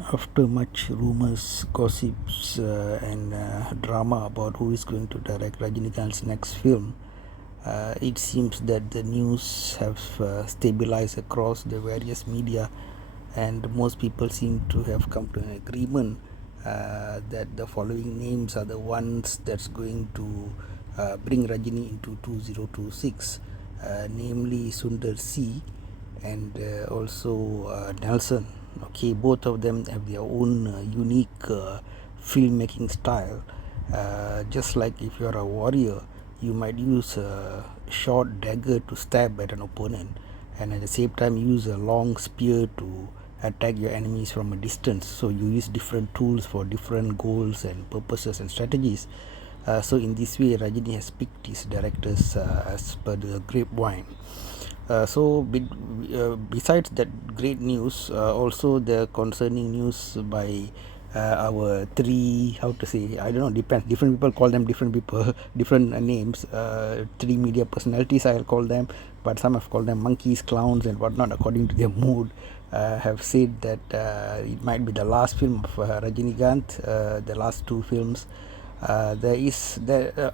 After much rumors, gossips, and drama about who is going to direct Rajinikanth's next film, it seems that the news have stabilized across the various media, and most people seem to have come to an agreement that the following names are the ones that's going to bring Rajini into 2026, namely SundarC and also Nelson. Okay, both of them have their own unique filmmaking style. Just like if you're a warrior, you might use a short dagger to stab at an opponent, and at the same time use a long spear to attack your enemies from a distance. So you use different tools for different goals and purposes and strategies. So in this way, Rajini has picked his directors as per the grapevine. Besides that great news, also the concerning news by our three, how to say, I don't know, depends, different people call them different people, different names, three media personalities I'll call them, but some have called them monkeys, clowns and whatnot according to their mood, have said that it might be the last film of Rajinikanth, the last two films. I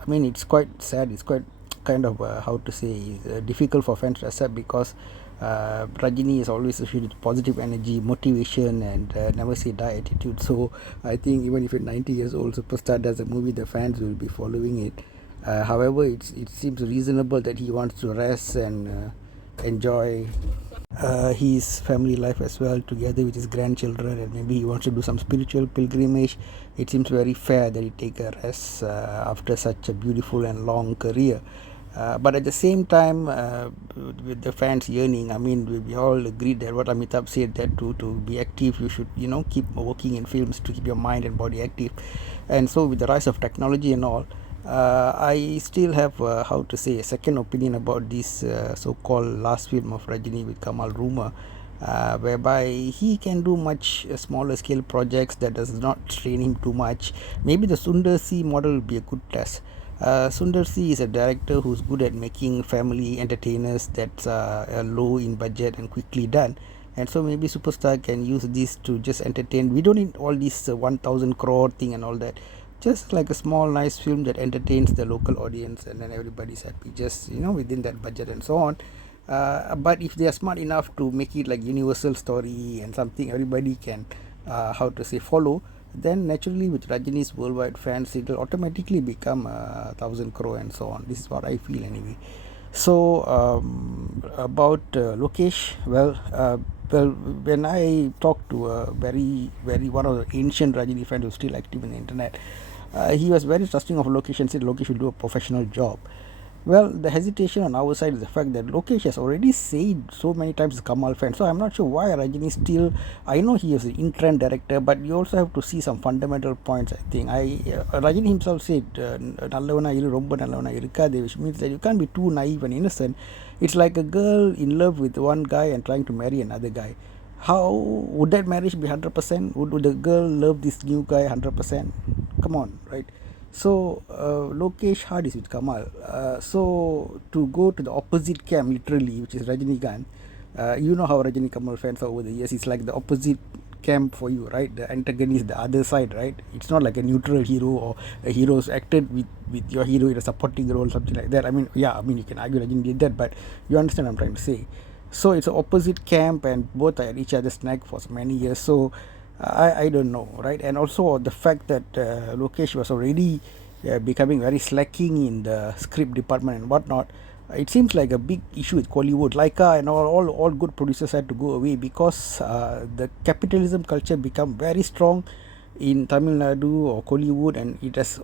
mean, it's quite sad, it's quite kind of how to say, difficult for fans to accept, because Rajini is always associated with positive energy, motivation, and never say die attitude. So I think even if a 90 years old superstar does a movie, the fans will be following it. However, it seems reasonable that he wants to rest and enjoy his family life as well, together with his grandchildren, and maybe he wants to do some spiritual pilgrimage. It seems very fair that he take a rest after such a beautiful and long career. But at the same time, with the fans yearning, I mean, we all agreed that what Amitabh said, that to be active, you should, keep working in films to keep your mind and body active. And so, with the rise of technology and all, I still have, how to say, a second opinion about this so-called last film of Rajini with Kamal rumor, whereby he can do much smaller scale projects that does not strain him too much. Maybe the SundarC model will be a good test. SundarC is a director who's good at making family entertainers that's low in budget and quickly done. And so maybe Superstar can use this to just entertain. We don't need all this 1000 crore thing and all that. Just like a small nice film that entertains the local audience, and then everybody's happy, just within that budget and so on. But if they are smart enough to make it like universal story and something everybody can, how to say, follow, then naturally with Rajini's worldwide fans, it will automatically become 1000 crore and so on. This is what I feel anyway. So about Lokesh, well, when I talked to a very one of the ancient Rajini fans who's still active in the internet, he was very trusting of Lokesh and said Lokesh will do a professional job. Well, the hesitation on our side is the fact that Lokesh has already said so many times he's Kamal fan. So I'm not sure why Rajini still. I know he is an in-trend director, but you also have to see some fundamental points. I think Rajini himself said, "Nallavana iru romba nallavana irukade," which means that you can't be too naive and innocent. It's like a girl in love with one guy and trying to marry another guy. How would that marriage be 100%? Would the girl love this new guy 100%? Come on, right? So Lokesh Hard is with Kamal. So to go to the opposite camp, literally, which is Rajinikanth, you know how Rajini Kamal fans are over the years. It's like the opposite camp for you, right? The antagonist, the other side, right? It's not like a neutral hero or a hero's acted with your hero in a supporting role, something like that. I mean, yeah, I mean, you can argue Rajini did that, but you understand what I'm trying to say. So it's an opposite camp, and both are at each other's neck for so many years. So I don't know, right? And also the fact that Lokesh was already becoming very slacking in the script department and whatnot. It seems like a big issue with Kollywood. Laika and all good producers had to go away, because the capitalism culture become very strong in Tamil Nadu or Kollywood, and it has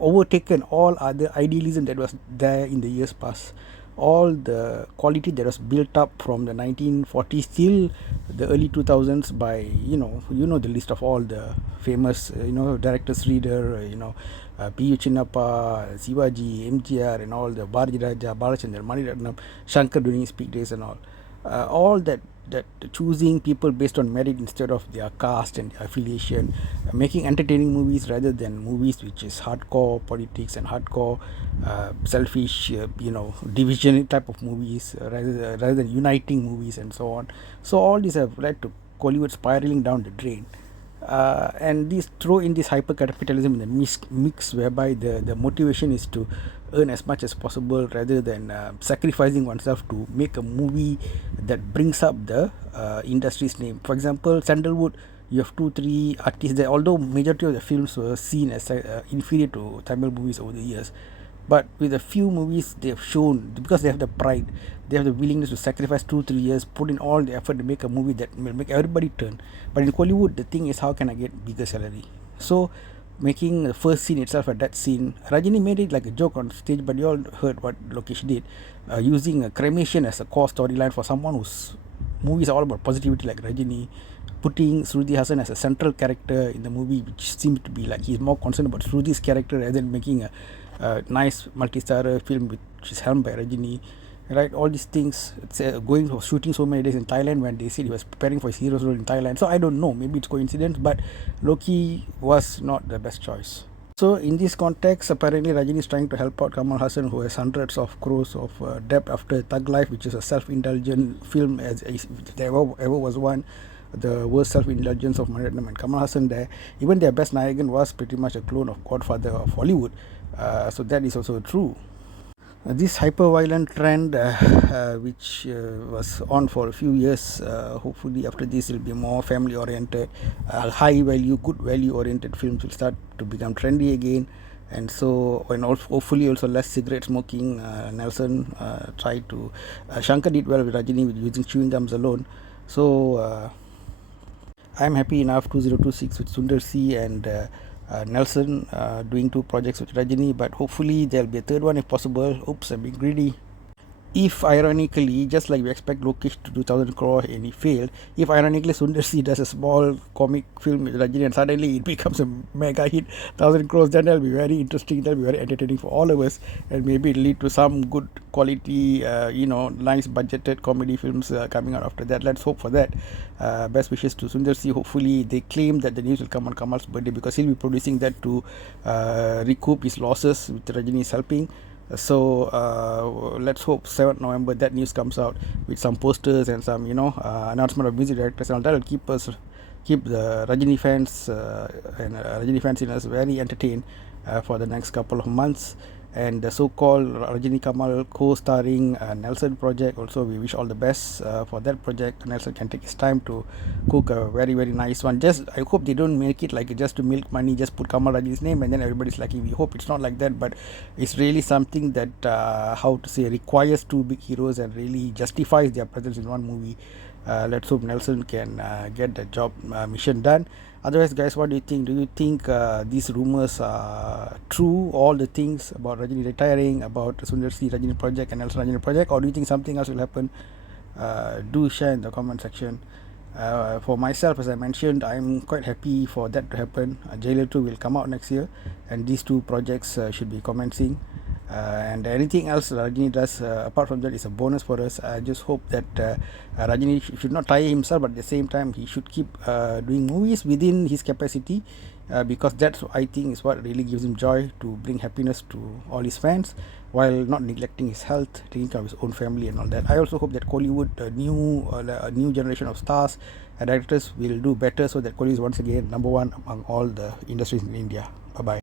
overtaken all other idealism that was there in the years past. All the quality that was built up from the 1940s till the early 2000s by the list of all the famous directors reader, P.U. Chinnappa, Sivaji, MGR, and all the Bharati Raja, Balachandran, Maniratnam, Shankar during his peak days and all that choosing people based on merit instead of their caste and their affiliation, making entertaining movies rather than movies which is hardcore politics and hardcore selfish division type of movies, rather than uniting movies and so on. So all these have led to Kollywood spiraling down the drain. And this throw in this hyper capitalism in the mix whereby the motivation is to earn as much as possible rather than sacrificing oneself to make a movie that brings up the industry's name. For example, Sandalwood, you have 2 3 artists there, although majority of the films were seen as inferior to Tamil movies over the years, but with a few movies they have shown, because they have the pride, they have the willingness to sacrifice 2 3 years, put in all the effort to make a movie that will make everybody turn. But in Hollywood, the thing is, how can I get bigger salary? So making the first scene itself at that scene, Rajini made it like a joke on stage, but you all heard what Lokesh did, using a cremation as a core storyline for someone whose movies are all about positivity like Rajini, putting Shruti Haasan as a central character in the movie, which seems to be like he's more concerned about Shruti's character rather than making a nice multi-star film which is helmed by Rajini. Right, all these things. It's going for shooting so many days in Thailand when they said he was preparing for his hero's role in Thailand. So I don't know, maybe it's coincidence, but Loki was not the best choice. So in this context, apparently Rajini is trying to help out Kamal Haasan, who has hundreds of crores of debt after Thug Life, which is a self-indulgent film as there ever was one. The worst self-indulgence of Maniratnam and Kamal Haasan there. Even their best Nayagan was pretty much a clone of Godfather of Hollywood. So that is also true. This hyper-violent trend, which was on for a few years, hopefully after this will be more family-oriented, high-value, good value-oriented films will start to become trendy again. And so, and also, hopefully also less cigarette smoking. Nelson tried to, Shankar did well with Rajini with using chewing gums alone. So I'm happy enough 2026 with SundarC and Nelson doing 2 projects with Rajini, but hopefully there'll be a third one if possible. Oops, I'm being greedy. If ironically, just like we expect Lokesh to do 1,000 crore and he failed, if ironically SundarC does a small comic film with Rajini and suddenly it becomes a mega hit, 1,000 crores, then that'll be very interesting, that'll be very entertaining for all of us, and maybe it'll lead to some good quality, nice budgeted comedy films coming out after that. Let's hope for that. Best wishes to SundarC. Hopefully they claim that the news will come on Kamal's birthday, because he'll be producing that to recoup his losses with Rajini's helping. So let's hope 7th November that news comes out with some posters and some announcement of music directors, and that will keep the Rajini fans and Rajini fans in us very entertained for the next couple of months. And the so-called Rajini Kamal co-starring Nelson project, also we wish all the best for that project. Nelson can take his time to cook a very very nice one. Just I hope they don't make it like just to milk money, just put Kamal Rajini's name and then everybody's lucky. We hope it's not like that, but it's really something that requires 2 big heroes and really justifies their presence in one movie. Let's hope Nelson can get the job mission done. Otherwise, guys, what do you think? Do you think these rumors are true? All the things about Rajini retiring, about SundarC Rajini project and Nelson Rajini project, or do you think something else will happen? Do share in the comment section. For myself, as I mentioned, I'm quite happy for that to happen. Jailer 2 will come out next year, and these 2 projects should be commencing. And anything else Rajini does apart from that is a bonus for us. I just hope that Rajini should not tire himself, but at the same time he should keep doing movies within his capacity, because that's I think is what really gives him joy, to bring happiness to all his fans while not neglecting his health, taking care of his own family and all that. I also hope that Kollywood, a new generation of stars and directors will do better, so that Kollywood is once again number 1 among all the industries in India. Bye bye.